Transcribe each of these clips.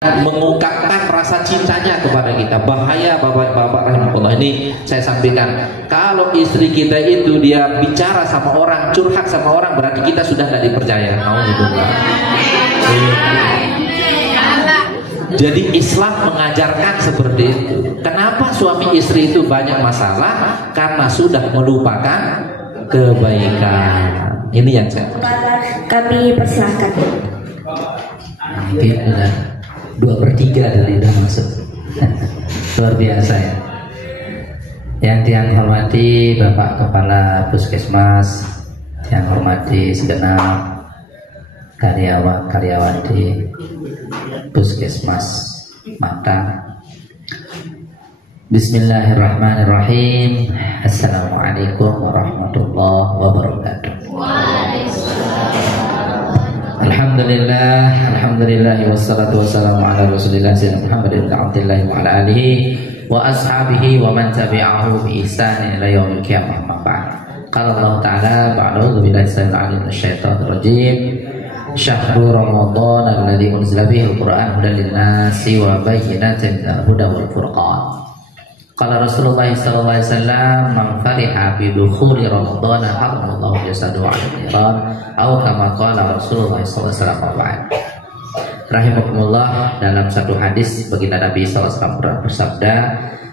mengungkapkan rasa cintanya kepada kita. Bahaya bapak-bapak rahimahullah, ini saya sampaikan, kalau istri kita itu dia bicara sama orang, curhat sama orang, berarti kita sudah tidak dipercaya. Jadi Islam mengajarkan seperti itu. Kenapa suami istri itu banyak masalah? Karena sudah melupakan kebaikan. Ini yang saya kami persilahkan. Mungkin udah 2/3 dari udah masuk. Luar biasa ya. Yang hormati Bapak Kepala Puskesmas, yang hormati segenap karyawan-karyawati Puskesmas Matang. Bismillahirrahmanirrahim. Assalamualaikum warahmatullahi wabarakatuh. Alhamdulillah wassalatu wassalamu ala rasulillah sayyidina Muhammadin abdillahi wa ala alihi wa ashabihi wa man tabi'ahu bi ihsan ila yaumil qiyamah. Qala Allah ta'ala ba'da'udzu billahi samil 'alim minasyaitonir rajim. Syahrul Ramadan alladzi unzila fihi al-Qur'an hudan lin-nasi wa bayyinatin minal huda wal furqan. Qala Rasulullah sallallahu alaihi wasallam, man fariha bi dukhuli Ramadan haramallahu jasadahu 'ala an-niran, atau kama qala Rasulullah sallallahu alaihi wasallam. Rahimakumullah, dalam satu hadis baginda Nabi sallallahu alaihi wasallam bersabda,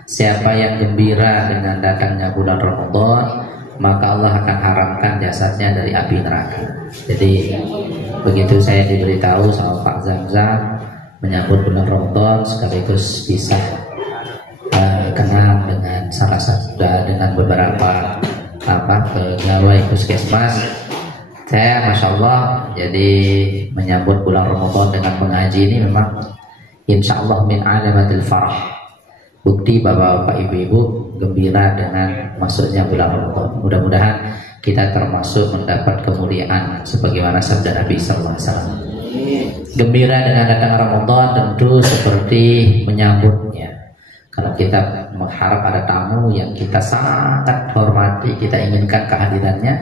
siapa yang gembira dengan datangnya bulan Ramadan, maka Allah akan haramkan jasadnya dari api neraka. Jadi begitu saya diberitahu sama Pak Zamzam menyambut bulan Ramadan, sekaligus bisa kenal dengan salah satu dengan beberapa pegawai puskesmas. Saya masya Allah jadi menyambut bulan Ramadan dengan mengaji ini memang insya Allah min alamatil farah, bukti bahwa Bapak Ibu gembira dengan masuknya bulan Ramadan. Mudah-mudahan kita termasuk mendapat kemuliaan sebagaimana sabda Nabi sallallahu alaihi wasallam. Gembira dengan datang Ramadan tentu seperti menyambutnya. Kalau kita mengharap ada tamu yang kita sangat hormati, kita inginkan kehadirannya,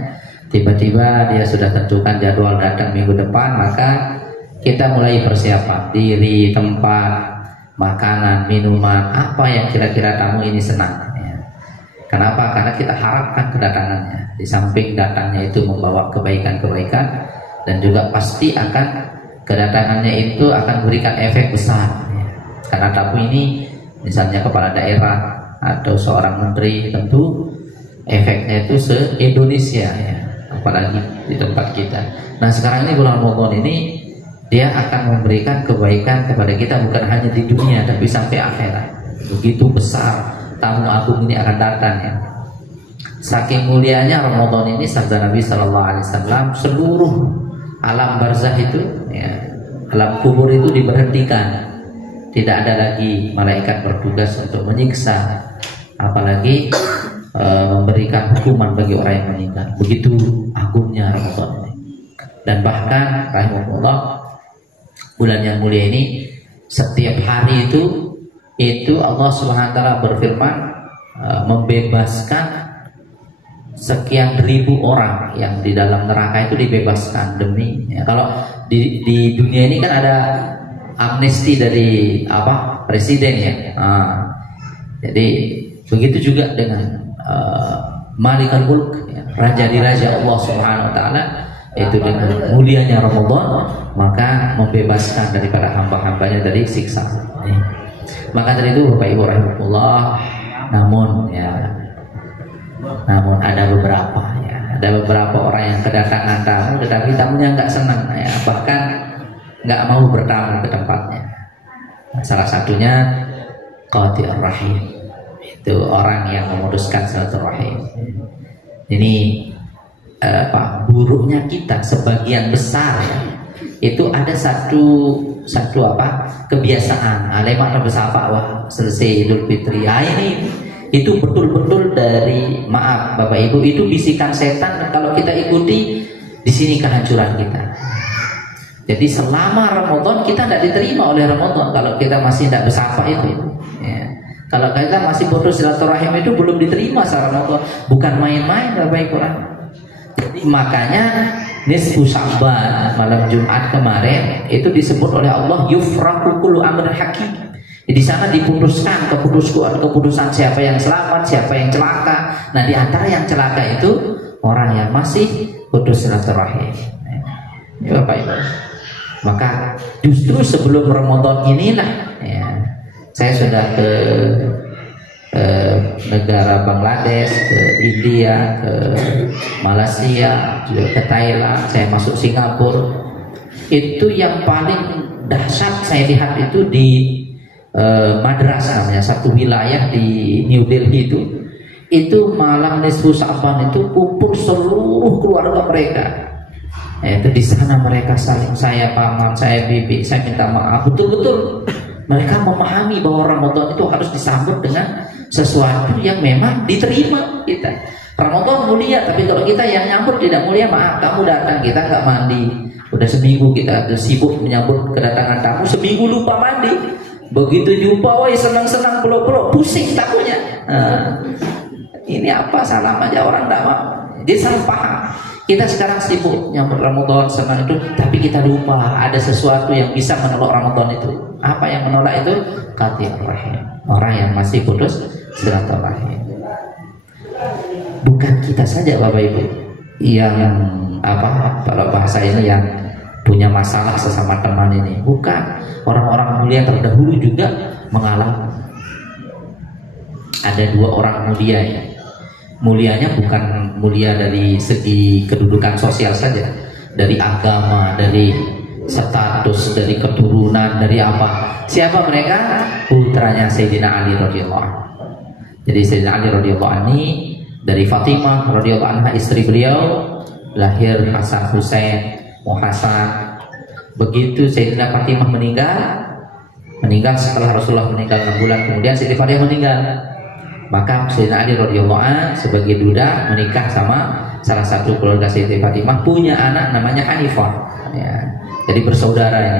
tiba-tiba dia sudah tentukan jadwal datang minggu depan, maka kita mulai persiapan diri, tempat, makanan, minuman, apa yang kira-kira tamu ini senang ya. Kenapa? Karena kita harapkan kedatangannya. Di samping datangnya itu membawa kebaikan-kebaikan, dan juga pasti akan kedatangannya itu akan memberikan efek besar ya. Karena tamu ini misalnya kepala daerah atau seorang menteri, tentu efeknya itu se-Indonesia ya, apalagi di tempat kita. Nah sekarang ini bulan Ramadan ini dia akan memberikan kebaikan kepada kita bukan hanya di dunia tapi sampai akhirat. Begitu besar tamu agung ini akan datang ya. Saking mulianya Ramadan ini, sabda Nabi sallallahu alaihi wasallam, seluruh alam barzah itu ya, alam kubur itu diberhentikan. Tidak ada lagi malaikat bertugas untuk menyiksa, apalagi memberikan hukuman bagi orang yang meninggal. Begitu agungnya Ramadan ini. Dan bahkan rahimahullah, bulan yang mulia ini setiap hari itu Allah Subhanahu wa taala berfirman membebaskan sekian ribu orang yang di dalam neraka itu dibebaskan demi ya. Kalau di dunia ini kan ada amnesti dari presiden ya. Jadi begitu juga dengan Malikul Mulk ya, raja di raja Allah Subhanahu wa taala, itu dengan mulianya Ramadan maka membebaskan daripada hamba-hambanya dari siksa. Maka dari itu Bapak Ibu rahimahullah, namun ada beberapa orang yang kedatangan tamu tetapi tamunya nggak senang ya, bahkan nggak mau bertamu ke tempatnya. Salah satunya qati'ur rahim, itu orang yang memutuskan silaturahim. Ini buruknya kita sebagian besar ya, itu ada satu kebiasaan alemak bersapa selesai Idul Fitri ini, itu betul-betul dari maaf Bapak Ibu, itu bisikan setan. Kalau kita ikuti, di sini kehancuran kita. Jadi selama Ramadan kita tidak diterima oleh Ramadan kalau kita masih tidak bersapa itu ya. Kalau kita masih putus silaturahim itu belum diterima secara Ramadan, bukan main-main Bapak Ibu. Jadi makanya nisfu Sya'ban, malam Jumat kemarin itu disebut oleh Allah yufraqu kullu amrin hakim. Di sana diputuskan keputusan siapa yang selamat, siapa yang celaka. Nah, di antara yang celaka itu orang yang masih putus silaturahim. Ya, Bapak Ibu. Maka justru sebelum Ramadan inilah ya, saya sudah ke negara Bangladesh, ke India, ke Malaysia, juga ke Thailand, saya masuk Singapura. Itu yang paling dahsyat saya lihat itu di Madras namanya, satu wilayah di New Delhi itu malam nisfu Sya'ban itu kumpul seluruh keluarga mereka. Itu di sana mereka saling, saya paman, saya bibi, saya minta maaf, betul-betul mereka memahami bahwa Ramadan itu harus disambut dengan sesuatu yang memang diterima kita. Ramadan mulia, tapi kalau kita yang nyambut tidak mulia, maaf, kamu datang kita nggak mandi, udah seminggu kita sibuk menyambut kedatangan tamu, seminggu lupa mandi. Begitu jumpa, woi senang-senang, peluk-peluk, pusing takunya. Ini apa, salam aja orang tak mau. Dia salah paham. Kita sekarang sibuk nyambut Ramadan, senang itu, tapi kita lupa ada sesuatu yang bisa menolak Ramadan itu. Apa yang menolak itu? Qati'ur rahim. Orang yang masih putus silaturahim. Bukan kita saja Bapak Ibu yang kalau bahasa ini yang punya masalah sesama teman ini, bukan. Orang-orang mulia terdahulu juga mengalami. Ada dua orang mulia ya. Mulianya bukan mulia dari segi kedudukan sosial saja, dari agama, dari status, dari keturunan, dari apa. Siapa mereka? Putranya Sayyidina Ali radhiyallahu anhu. Jadi Sayyidina Ali radhiyallahu anhu dari Fatimah radhiyallahu anha, istri beliau, lahir Hasan Husain, Muhasan. Begitu Sayyidina Fatimah meninggal setelah Rasulullah meninggal 6 bulan kemudian Sayyidina Fatimah meninggal. Maka Sayyidina Ali radhiyallahu anhu sebagai duda menikah sama salah satu keluarga Sayyidina Fatimah, punya anak namanya Hanifah ya. Jadi bersaudara ya.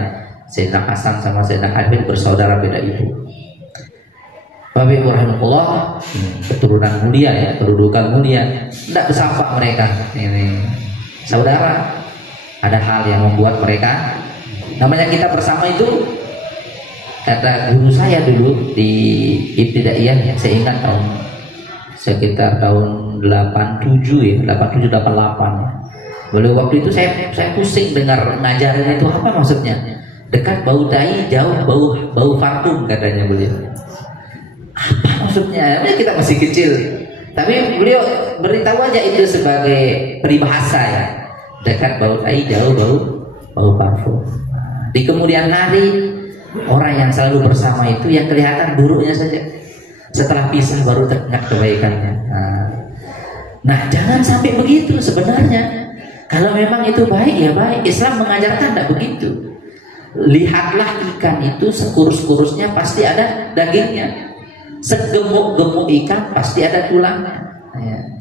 Sayyidina Hasan sama Sayyidina Habib bersaudara beda ibu. Bapak Ibu rahimahullah, keturunan mulia ya, kedudukan mulia. Tidak bersama mereka ini saudara. Ada hal yang membuat mereka, namanya kita bersama itu, kata guru saya dulu di Ibtidaiyah, saya ingat sekitar tahun 87 ya, 87-88 ya. Beliau waktu itu saya pusing dengar ngajarin itu, apa maksudnya? Dekat bau tai, jauh bau parfum katanya beliau. Apa maksudnya? Kita masih kecil, tapi beliau beritahu aja itu sebagai peribahasa ya. Dekat bau tai, jauh bau parfum. Di kemudian hari, orang yang selalu bersama itu yang kelihatan buruknya saja. Setelah pisah baru teringat kebaikannya. Nah, jangan sampai begitu sebenarnya. Kalau memang itu baik ya baik. Islam mengajarkan tidak begitu. Lihatlah ikan itu sekurus-kurusnya pasti ada dagingnya. Segemuk-gemuk ikan pasti ada tulangnya.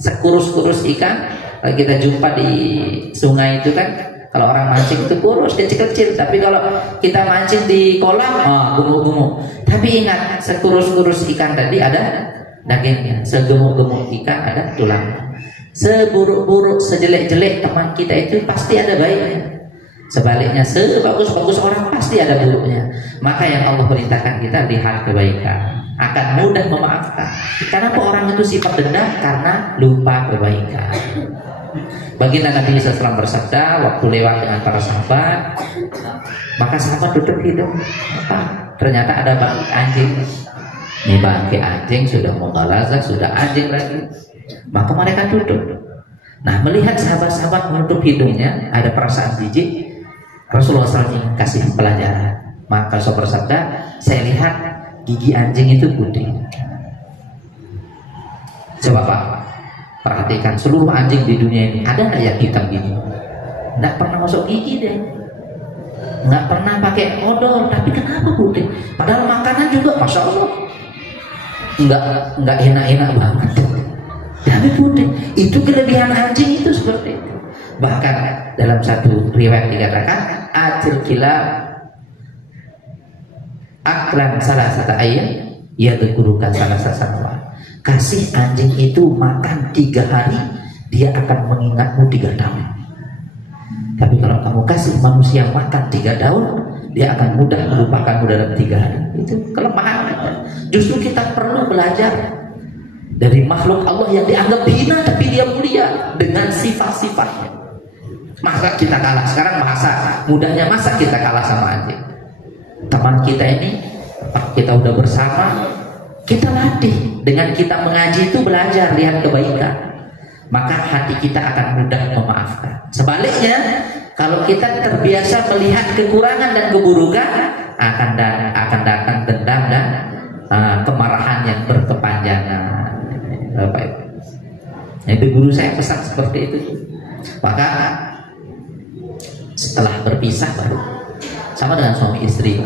Sekurus-kurus ikan. Kalau kita jumpa di sungai itu kan, kalau orang mancing itu kurus, kecil-kecil. Tapi kalau kita mancing di kolam, gemuk-gemuk. Tapi ingat, sekurus-kurus ikan tadi ada dagingnya, segemuk-gemuk ikan ada tulangnya. Seburuk-buruk, sejelek-jelek teman kita itu pasti ada baiknya. Sebaliknya, sebagus-bagus orang pasti ada buruknya. Maka yang Allah perintahkan kita, lihat kebaikan, akan mudah memaafkan. Kenapa orang itu sifat dendam? Karena lupa kebaikan. Baginda Nabi SAW bersabda waktu lewat dengan para sahabat, maka sahabat tutup hidung. Ternyata ada bangkai anjing. Ini bangkai anjing sudah mughalazah, sudah anjing lagi. Maka mereka tutup. Nah, melihat sahabat-sahabat menutup hidungnya, ada perasaan jijik. Rasulullah SAW kasih pelajaran. Maka Rasul bersabda, saya lihat gigi anjing itu putih. Coba Pak, perhatikan seluruh anjing di dunia ini, ada nggak yang hitam gini? Nggak pernah masuk gigi deh, nggak pernah pakai odol, tapi kenapa putih? Padahal makanan juga, masya Allah, nggak enak-enak banget, tapi putih. Itu kelebihan anjing itu seperti itu. Bahkan dalam satu riwayat dikatakan, ajil kilab aklan salah satu ayat, ia tergurukan salah satu. Kasih anjing itu makan 3 hari, dia akan mengingatmu 3 tahun. Tapi kalau kamu kasih manusia makan 3 daun, dia akan mudah melupakanmu dalam 3 hari. Itu kelemahan kita. Justru kita perlu belajar dari makhluk Allah yang dianggap hina tapi dia mulia dengan sifat-sifatnya. Masa kita kalah? Sekarang bahasa mudahnya, masa kita kalah sama anjing? Teman kita ini, kita udah bersama, kita latih. Dengan kita mengaji itu belajar lihat kebaikan, maka hati kita akan mudah memaafkan. Sebaliknya, kalau kita terbiasa melihat kekurangan dan keburukan, akan datang dendam dan kemarahan yang berkepanjangan. Bapak Ibu, itu guru saya pesan seperti itu. Maka setelah berpisah baru sama dengan suami istri.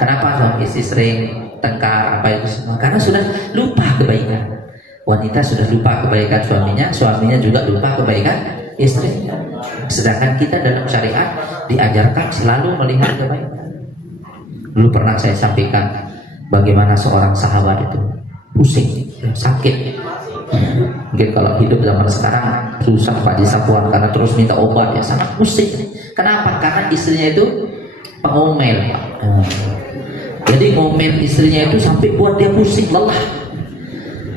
Kenapa suami istri sering tengkar apa itu semua? Karena sudah lupa kebaikan. Wanita sudah lupa kebaikan suaminya, suaminya juga lupa kebaikan istrinya. Sedangkan kita dalam syariat diajarkan selalu melihat kebaikan. Dulu pernah saya sampaikan bagaimana seorang sahabat itu pusing, sakit. Mungkin kalau hidup zaman sekarang susah Pak Haji Sapuan karena terus minta obat, ya sangat pusing. Kenapa? Karena istrinya itu pengomel. Jadi ngomel istrinya itu sampai buat dia pusing, lelah.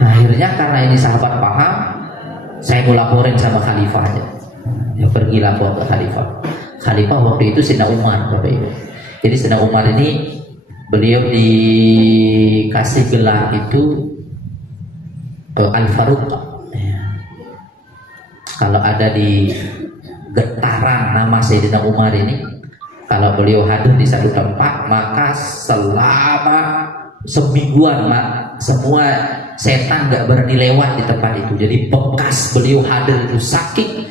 Nah, akhirnya karena ini sahabat paham, saya mau laporin sama khalifahnya. Ya pergi lapor ke khalifah. Khalifah waktu itu Sayyidina Umar, Bapak Ibu. Jadi Sayyidina Umar ini beliau dikasih gelar itu Al-Faruq. Ya. Kalau ada di getaran nama Sayyidina Umar ini, kalau beliau hadir di satu tempat, maka selama semingguan semua setan nggak berani lewat di tempat itu. Jadi bekas beliau hadir itu saking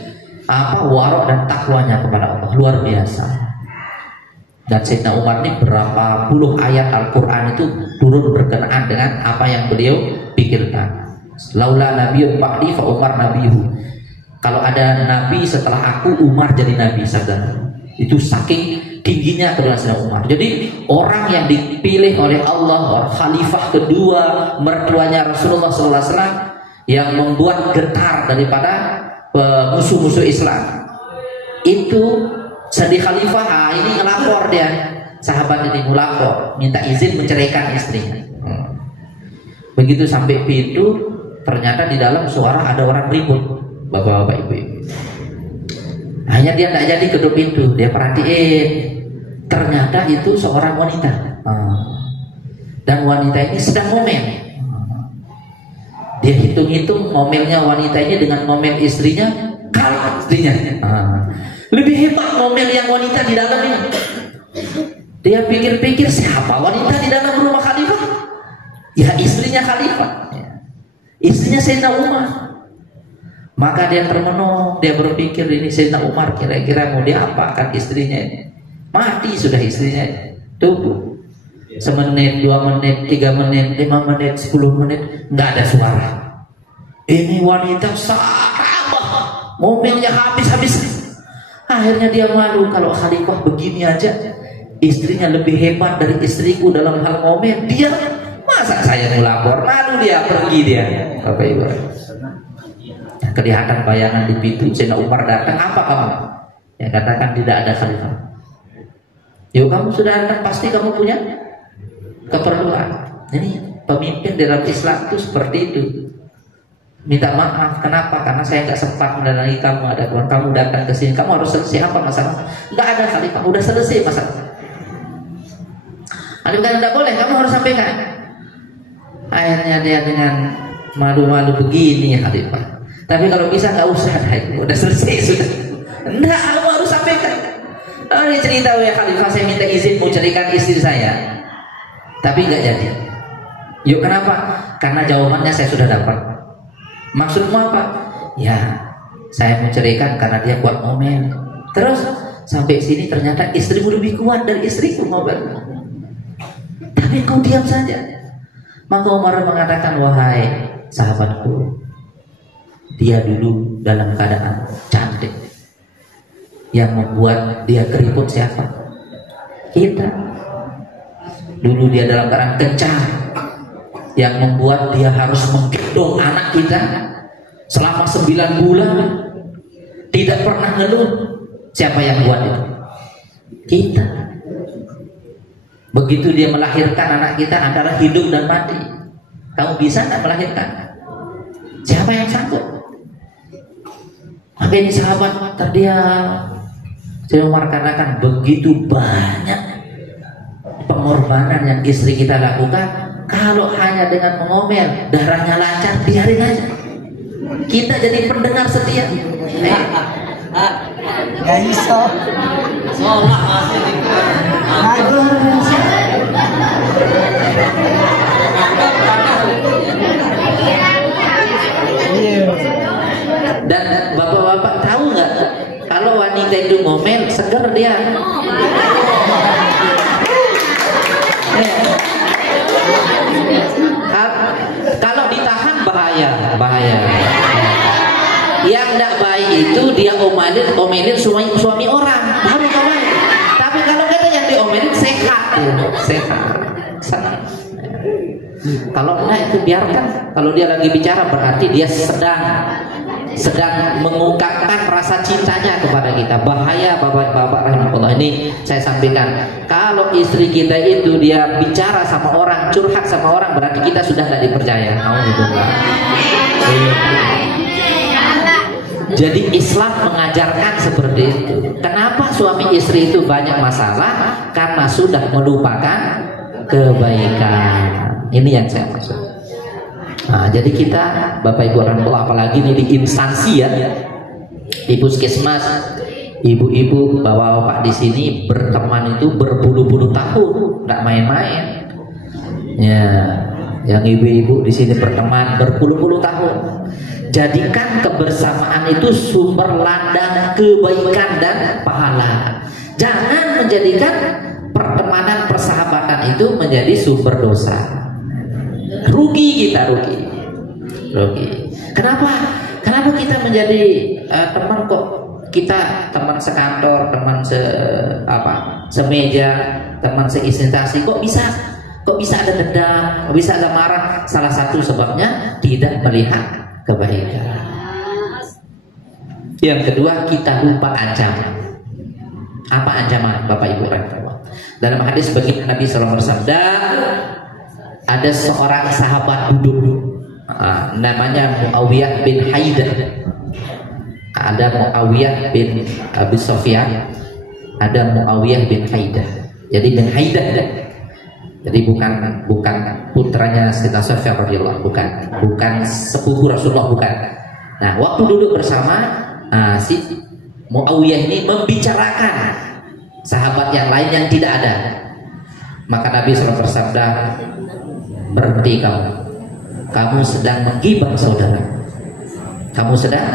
warok dan takwanya kepada Allah luar biasa. Dan Sayyidina Umar ini berapa puluh ayat Al-Quran itu turun berkenaan dengan apa yang beliau pikirkan. Laula nabiyyun ba'di fa Umar nabiyyu. Kalau ada nabi setelah aku, Umar jadi nabi, sabda. Itu saking tingginya kebenaran Umar. Jadi orang yang dipilih oleh Allah, khalifah kedua, mertuanya Rasulullah SAW, yang membuat getar daripada musuh-musuh Islam. Itu sedih khalifah, ini ngelapor dia. Sahabat ini ngelapor, minta izin menceraikan istrinya. Begitu sampai pintu, ternyata di dalam suara ada orang ribut, bapak-bapak, ibu-ibu. Hanya dia tidak jadi ketuk pintu, dia perhatiin, ternyata itu seorang wanita. Dan wanita ini sedang ngomel. Dia hitung-hitung ngomelnya wanita ini dengan ngomel istrinya, kalah istrinya. Lebih hebat ngomel yang wanita di dalam ini. Dia pikir-pikir, siapa wanita di dalam rumah khalifah? Ya istrinya khalifah. Istrinya Sayyidina Umar. Maka dia termenung, dia berpikir ini Sayyidina Umar kira-kira mau diapakan istrinya ini. Mati sudah istrinya. Tunggu semenit, 2 menit, 3 menit, 5 menit, 10 menit, nggak ada suara. Ini wanita sabar, mobilnya habis-habis. Akhirnya dia malu, kalau khalifah begini aja, istrinya lebih hebat dari istriku dalam hal ngomel. Dia masa saya mau lapor, malu dia, pergi dia. Bapak Ibu, kelihatan bayangan di pintu. Sayyidina Umar datang, apa kamu? Ya katakan tidak ada khalifah. Yuk kamu sudah datang, pasti kamu punya keperluan. Ini pemimpin dalam Islam itu seperti itu. Minta maaf, kenapa? Karena saya nggak sempat mendatangi kamu, ada keluar, kamu datang ke sini, kamu harus selesai apa masalah? Nggak ada khalifah, udah selesai masalah. Ada bukan tidak boleh, kamu harus sampaikan. Akhirnya dia dengan malu-malu begini khalifah. Tapi kalau bisa nggak usah, udah selesai sudah. Nggak, kamu harus sampaikan. Oh, ini cerita ya khalifah, saya minta izin mau ceraikan istri saya, tapi nggak jadi. Yuk kenapa? Karena jawabannya saya sudah dapat. Maksudmu apa? Ya, saya mau ceraikan karena dia kuat ngomel. Terus sampai sini ternyata istrimu lebih kuat dari istriku ngomel. Tapi kau diam saja. Maka Umar mengatakan, wahai sahabatku, dia dulu dalam keadaan cantik. Yang membuat dia keriput siapa? Kita. Dulu dia dalam keadaan kencang. Yang membuat dia harus menggendong anak kita selama 9 bulan, tidak pernah ngeluh. Siapa yang buat itu? Kita. Begitu dia melahirkan anak kita antara hidup dan mati. Kamu bisa tak melahirkan? Siapa yang sanggup? Maka ini sahabat terdiam. Saya mau katakan begitu banyak pengorbanan yang istri kita lakukan. Kalau hanya dengan mengomel darahnya lancar, biarin aja. Kita jadi pendengar setia. Gak iso. Dan bapak-bapak tahu nggak, kalau wanita itu ngomel seger dia. Kalau ditahan bahaya. Yang tidak baik itu dia omelin suami orang, baru baik. Tapi kalau kita yang diomelin sehat. Kalau enggak itu biarkan. Kalau dia lagi bicara berarti dia sedang mengungkapkan rasa cintanya kepada kita. Bahaya bapak-bapak rahimahullah. Ini saya sampaikan. Kalau istri kita itu dia bicara sama orang, curhat sama orang, berarti kita sudah tidak dipercaya. Jadi Islam mengajarkan seperti itu. Kenapa suami istri itu banyak masalah? Karena sudah melupakan kebaikan. Ini yang saya maksud. Nah, jadi kita Bapak Ibu orang tua, apalagi ini di instansi ya, di puskesmas, ibu-ibu bapak-bapak di sini berteman itu berpuluh-puluh tahun, nggak main-main. Ya, yang ibu-ibu di sini berteman berpuluh-puluh tahun. Jadikan kebersamaan itu sumber ladang kebaikan dan pahala. Jangan menjadikan pertemanan persahabatan itu menjadi sumber dosa. Rugi kita, rugi. Kenapa kita menjadi teman kok? Kita teman sekantor, teman semeja, teman seinstansi, kok bisa ada dendam, kok bisa ada marah? Salah satu sebabnya tidak melihat kebaikan. Yang kedua, kita lupa ancaman. Apa ancaman Bapak Ibu rahimahullah? Dalam hadis baginda Nabi SAW bersabda, ada seorang sahabat duduk, namanya Muawiyah bin Haidah. Ada Muawiyah bin Abi Sufyan, ada Muawiyah bin Haidah. Jadi bin Haidah, jadi bukan putranya Sayyidina Sufyan radhiyallahu, bukan sepupu Rasulullah, bukan. Nah, waktu duduk bersama, si Muawiyah ini membicarakan sahabat yang lain yang tidak ada. Maka Nabi SAW bersabda, berhenti kamu sedang menggibah saudara. Kamu sedang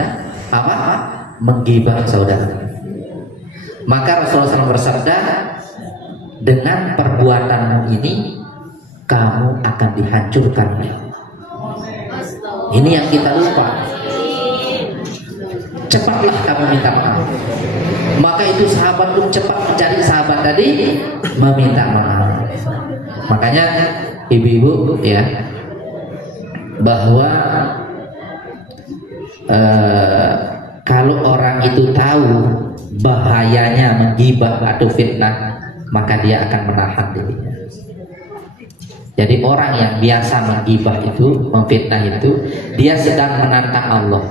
menggibah saudara. Maka Rasulullah SAW bersabda, dengan perbuatanmu ini kamu akan dihancurkan oleh Allah. Ini yang kita lupa. Cepatlah kamu minta maaf. Maka itu sahabat pun cepat mencari sahabat tadi meminta maaf. Makanya ibu-ibu ya, bahwa kalau orang itu tahu bahayanya menggibah atau fitnah, maka dia akan menahan dirinya. Jadi orang yang biasa menggibah itu, memfitnah itu, dia sedang menantang Allah.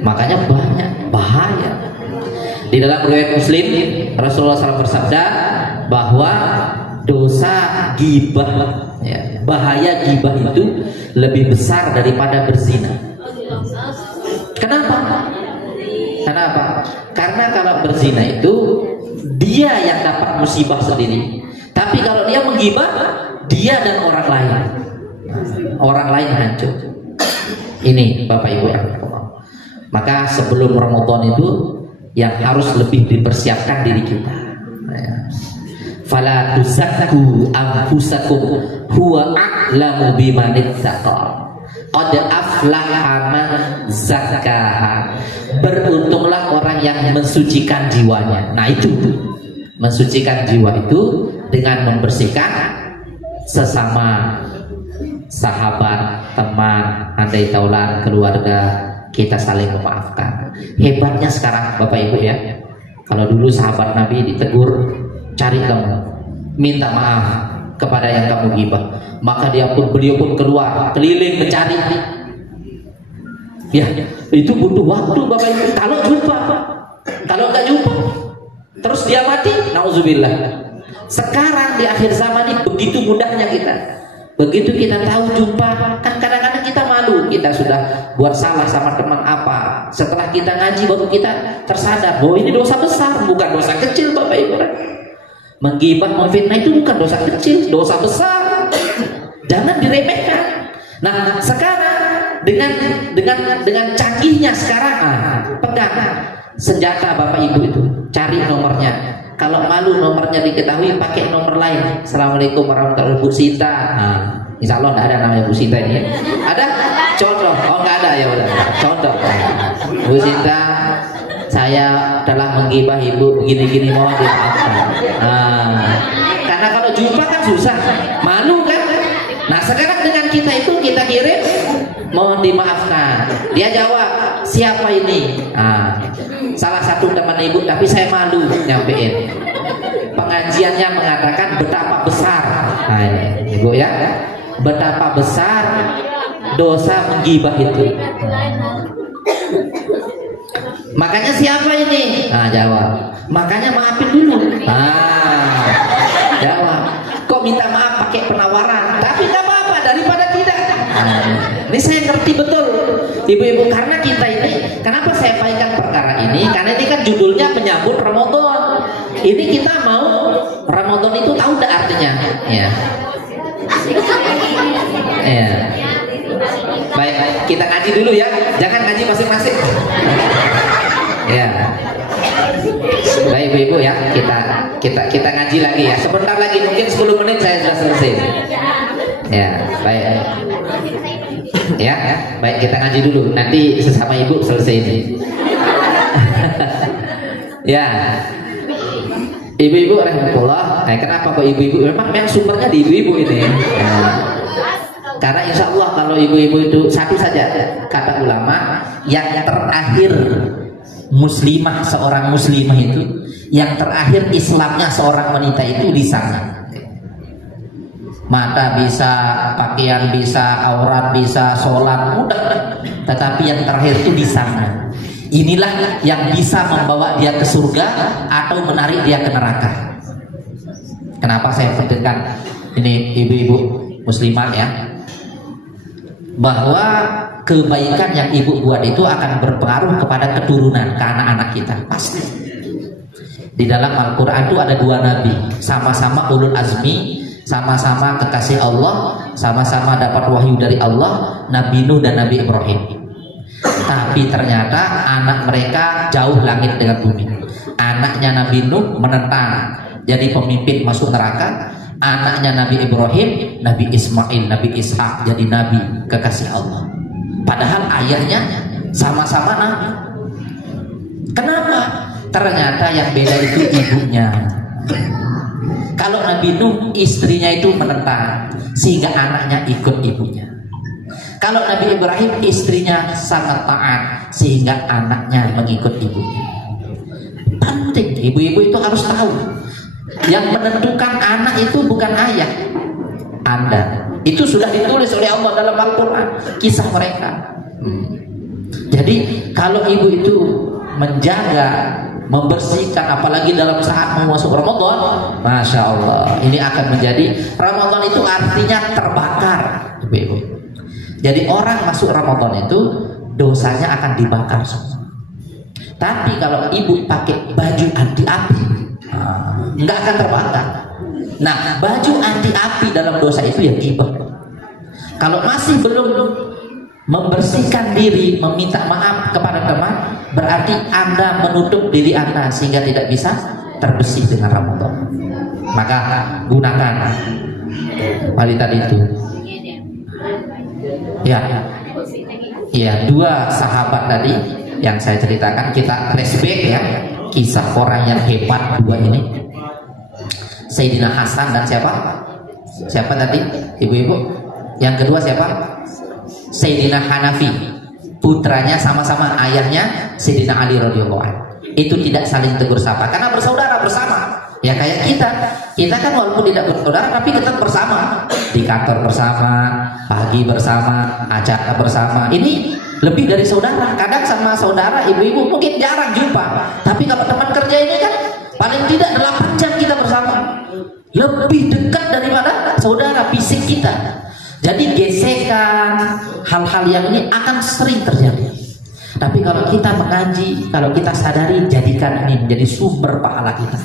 Makanya banyak bahaya. Di dalam riwayat Muslim, Rasulullah SAW bersabda bahwa dosa gibah, ya, bahaya gibah itu lebih besar daripada berzina. Kenapa? Karena kalau berzina itu dia yang dapat musibah sendiri. Tapi kalau dia menggibah, dia dan orang lain hancur. Ini Bapak Ibu yang berkembang. Maka sebelum Ramadan itu yang harus lebih dipersiapkan diri kita. Fala tuzakku anfusakum huwa a'lamu biman ittaqa. Qad aflaha man zakkaha. Beruntunglah orang yang mensucikan jiwanya. Nah itu, mensucikan jiwa itu dengan membersihkan sesama sahabat, teman, andai taulan, keluarga, kita saling memaafkan. Hebatnya sekarang Bapak Ibu ya, kalau dulu sahabat Nabi ditegur, cari kamu, minta maaf kepada yang kamu gibah, maka beliau pun keluar keliling mencari. Ya, itu butuh waktu Bapak Ibu. Kalau jumpa, kalau nggak jumpa, terus dia mati, nauzubillah. Sekarang di akhir zaman ini begitu mudahnya kita. Begitu kita tahu jumpa, kan kadang-kadang kita malu, kita sudah buat salah sama teman apa. Setelah kita ngaji baru kita tersadar bahwa ini dosa besar, bukan dosa kecil Bapak Ibu. Menggibah, memfitnah itu bukan dosa kecil, dosa besar. Jangan diremehkan. Nah, sekarang dengan canggihnya sekarang, pegang senjata Bapak Ibu itu, cari nomornya. Kalau malu nomornya diketahui, pakai nomor lain. Assalamualaikum warahmatullahi wabarakatuh, Bu Sita. Insya Allah tidak ada namanya Bu Sita ini ya. Ada? Contoh. Oh nggak ada, ya udah. Contoh. Bu Sita, saya telah menggibah Ibu begini-gini, mohon dimaafkan. Karena kalau jumpa kan susah, malu kan. Nah sekarang dengan kita itu kita kirim, mohon dimaafkan. Dia jawab, siapa ini? Salah satu teman Ibu, tapi saya malu nyampein. Pengajiannya mengatakan betapa besar, Ibu ya, betapa besar dosa menggibah itu. Makanya siapa ini? Jawab. Makanya maafin dulu. Jawab. Kok minta maaf pakai penawaran? Tapi nggak apa-apa daripada tidak. Ini saya ngerti betul, ibu-ibu, karena kita ini, kenapa saya sampaikan perkara ini? Karena ini kan judulnya menyambut Ramadan. Ini kita mau Ramadan itu tahu tidak artinya? Ya. Ya. Baik, kita ngaji dulu ya. Jangan ngaji masing-masing. Ya. Baik ibu-ibu ya, kita ngaji lagi ya. Sebentar lagi, mungkin 10 menit saya sudah selesai. Ya, baik. Ya, baik, kita ngaji dulu. Nanti sesama ibu selesai ini. Ya, ibu-ibu rahmatullah. Kenapa kok ibu-ibu? Memang sumbernya di ibu-ibu ini. Karena insya Allah kalau ibu-ibu itu satu saja, kata ulama, yang terakhir muslimah, seorang muslimah itu, yang terakhir Islamnya seorang wanita itu di sana. Mata bisa, pakaian bisa, aurat bisa, sholat mudah, tetapi yang terakhir itu di sana. Inilah yang bisa membawa dia ke surga atau menarik dia ke neraka. Kenapa saya pentingkan ini ibu-ibu muslimat ya? Bahwa kebaikan yang ibu buat itu akan berpengaruh kepada keturunan, ke anak-anak kita pasti. Di dalam Al-Quran itu ada 2 nabi, sama-sama ulul azmi, sama-sama kekasih Allah, sama-sama dapat wahyu dari Allah, Nabi Nuh dan Nabi Ibrahim. Tapi ternyata anak mereka jauh langit dengan bumi. Anaknya Nabi Nuh menentang, jadi pemimpin masuk neraka. Anaknya Nabi Ibrahim, Nabi Ismail, Nabi Ishak, jadi nabi kekasih Allah. Padahal ayahnya sama-sama nabi. Kenapa? Ternyata yang beda itu ibunya. Kalau Nabi Nuh, istrinya itu menentang sehingga anaknya ikut ibunya. Kalau Nabi Ibrahim, istrinya sangat taat sehingga anaknya mengikut ibunya. Penting, ibu-ibu itu harus tahu, yang menentukan anak itu bukan ayah Anda. Itu sudah ditulis oleh Allah dalam Al-Quran, kisah mereka. Jadi kalau ibu itu menjaga, membersihkan, apalagi dalam saat mau masuk Ramadan, Masya Allah, ini akan menjadi, Ramadan itu artinya terbakar, ibu-ibu. Jadi orang masuk Ramadan itu dosanya akan dibakar semua. Tapi kalau ibu pakai baju anti api, nggak akan terbakar. Nah, baju anti api dalam dosa itu ya ghibah. Kalau masih belum membersihkan diri, meminta maaf kepada teman, berarti Anda menutup diri Anda sehingga tidak bisa terbersih dengan Ramadan. Maka gunakan wanita itu. Ya, 2 sahabat tadi yang saya ceritakan, kita flashback ya, kisah orang yang hebat 2 ini. Sayyidina Hasan dan siapa? Siapa tadi? Ibu-ibu. Yang kedua siapa? Sayyidina Hanafi. putranya sama-sama ayahnya Sayyidina Ali radhiyallahu anhu. Itu tidak saling tegur sapa karena bersaudara bersama. Ya kayak kita kan walaupun tidak bersaudara tapi tetap bersama, di kantor bersama, pagi bersama, acara bersama. Ini lebih dari saudara. Kadang sama saudara ibu-ibu mungkin jarang jumpa, tapi kalau teman kerja ini kan paling tidak 8 jam kita bersama, lebih dekat daripada saudara fisik kita. Jadi gesekan, hal-hal yang ini akan sering terjadi. Tapi kalau kita mengaji, kalau kita sadari, jadikan ini menjadi sumber pahala kita.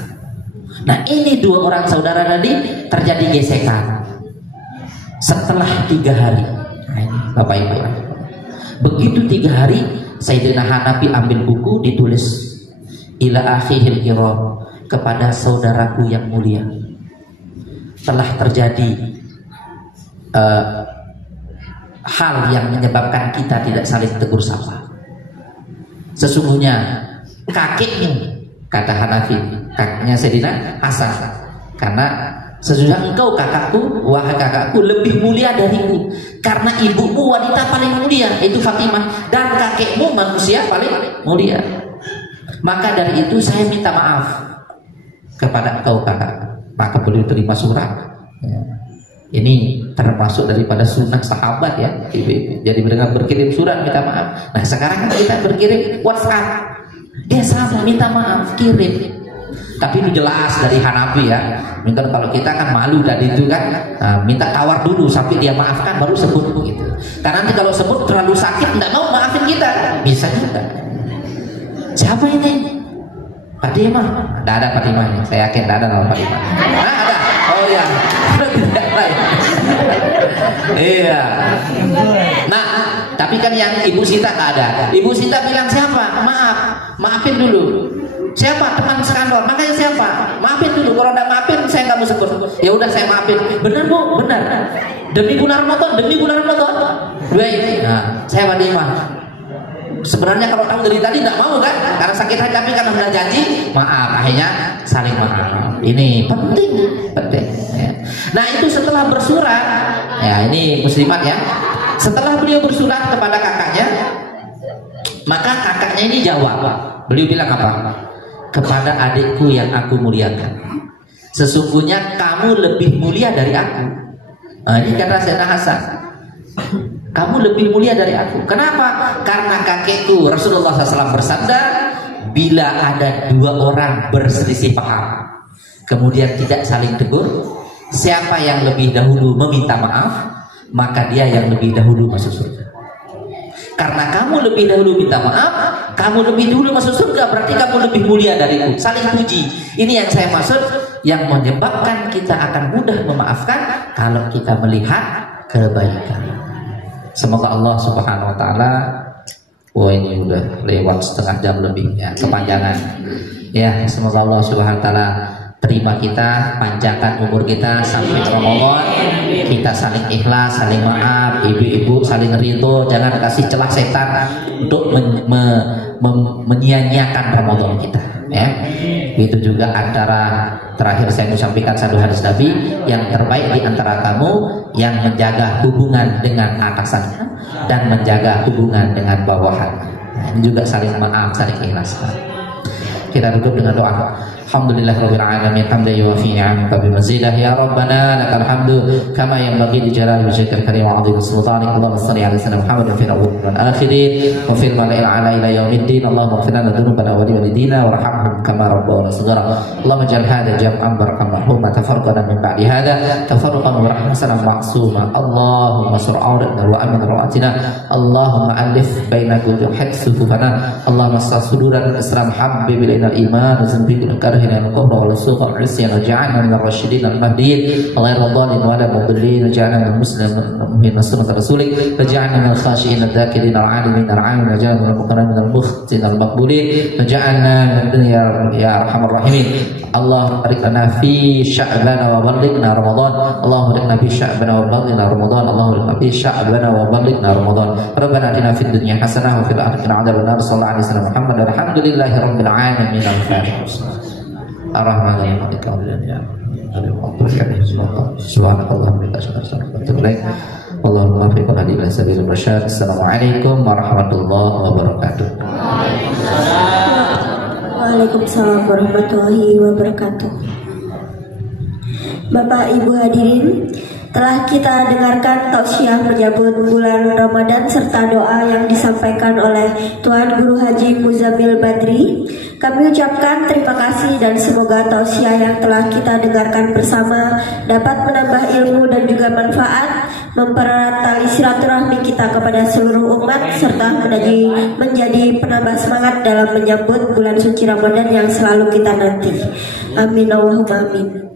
Nah ini 2 orang saudara tadi terjadi gesekan setelah 3 hari. Nah ini Bapak Ibu, begitu 3 hari Sayyidina Hanafi ambil buku, ditulis ila akhihil kiram, kepada saudaraku yang mulia, telah terjadi hal yang menyebabkan kita tidak saling tegur sapa. Sesungguhnya kakekmu, kata Hanafi, kakaknya Sayyidina Hasan, karena sesungguhnya engkau kakakku, wahai kakakku, lebih mulia dariku, karena ibumu wanita paling mulia, itu Fatimah, dan kakekmu manusia paling mulia. Maka dari itu saya minta maaf kepada engkau kakak. Maka beliau terima surat. Ini termasuk daripada sunnah sahabat ya. Jadi mereka berkirim surat minta maaf. Nah sekarang kan kita berkirim WhatsApp, dia sama minta maaf, kirim. Tapi itu jelas dari Hanafi ya. Minta, kalau kita kan malu tadi itu kan, minta tawar dulu sampai dia maafkan baru sebut begitu. Karena nanti kalau sebut terlalu sakit tidak mau maafin kita, bisa juga. Siapa ini? Fatimah? Tidak ada Fatimah ini. Saya yakin tidak ada nama Fatimah. Nah, ada. Oh iya. Iya. Nah, tapi kan yang Ibu Sita nggak ada. Ibu Sita bilang siapa? Maaf, maafin dulu. Siapa? Teman sekantor. Makanya siapa? Maafin dulu. Kalau tidak maafin, saya nggak mau sebut. Ya udah saya maafin. Benar Bu, benar. Demi bulan Ramadan, demi bulan Ramadan. Baik. Nah, saya Fatimah. Sebenarnya kalau tahu dari tadi tidak mau kan, karena sakit hati, tapi karena sudah janji maaf, akhirnya saling maaf. Ini penting ya. Nah itu setelah bersurat ya, ini muslimat ya, setelah beliau bersurat kepada kakaknya, maka kakaknya ini jawab. Beliau bilang apa? Kepada adikku yang aku muliakan, sesungguhnya kamu lebih mulia dari aku. Nah, ini kata Sayyidina Hasan, kamu lebih mulia dari aku. Kenapa? Karena kakekku Rasulullah SAW bersabda, bila ada 2 orang berselisih paham, kemudian tidak saling tegur, siapa yang lebih dahulu meminta maaf, maka dia yang lebih dahulu masuk surga. Karena kamu lebih dahulu minta maaf, kamu lebih dahulu masuk surga, berarti kamu lebih mulia dariku. Saling puji. Ini yang saya maksud, yang menyebabkan kita akan mudah memaafkan kalau kita melihat kebaikan. Semoga Allah Subhanahu wa taala, wah ini udah lewat setengah jam lebih ya, kepanjangan. Ya, semoga Allah Subhanahu wa taala terima kita, panjangkan umur kita sampai Ramadan. Kita saling ikhlas, saling maaf, ibu-ibu saling ridho, jangan kasih celah setan untuk menyia-nyiakan Ramadan kita ya. Itu juga antara terakhir saya mau sampaikan satu hadis Nabi, yang terbaik di antara kamu yang menjaga hubungan dengan atasannya dan menjaga hubungan dengan bawahan. Nah, ini juga saling maaf, saling ikhlas. Kita tutup dengan doa. Alhamdulillahirabbil alamin, hamdan yuwafi ni'amaka bimazidah ya rabbana lakal hamdu kama yanbaghi li jalali wajhikal karim wa 'azimi sultanik. Allahumma shalli ala sayyidina Muhammadin fil awwalin wal akhirin wa fil mala'il a'la ila yaumiddin. Allahumma ighfir lana dhunubana wa li walidina warhamhum kama rabbawna shaghira. Allahumma ij'al hadha jam'an barakan marhuma tafarraqana min ba'di hadha tafarruqan rahmatan ma'suma. Allahumma sur 'auratna wa amin rawatina. Allahumma alif baina qulubi sufufana. Allahumma sasuduran islam habib ilaina al-iman wa zambiqul هنا الكفر والسوق والعصيان وجعلنا من الراشدين المهديين غير الضالين ولا مضلين وجعلنا من المسلمين من سنة رسولك وجعلنا من الخاشعين الذاكرين العالمين العاملين وجعلنا من المقربين من المخطئين المقبولين وجعلنا من الدنيا يا أرحم الراحمين. اللهم بارك لنا في شعبنا وبلغنا رمضان. اللهم بارك لنا في شعبنا وبلغنا رمضان. اللهم بارك لنا في شعبنا وبلغنا رمضان. ربنا آتنا في الدنيا حسنة وفي الآخرة عذاب النار. صلى الله عليه وسلم محمد والحمد لله رب العالمين. الفاتحة. Ar-Rahman Ar-Rahim ya. Subhanallah wa bihamdihi. Allahumma hadi ila sabilir rasyad. Assalamualaikum warahmatullahi wabarakatuh. Waalaikumsalam warahmatullahi wabarakatuh. Bapak Ibu hadirin, telah kita dengarkan tausiah menyambut bulan Ramadan serta doa yang disampaikan oleh Tuan Guru Haji Muzamil Badri. Kami ucapkan terima kasih dan semoga tausiah yang telah kita dengarkan bersama dapat menambah ilmu dan juga manfaat, mempererat tali silaturahmi kita kepada seluruh umat serta menjadi penambah semangat dalam menyambut bulan suci Ramadan yang selalu kita nanti. Amin Allahumma amin.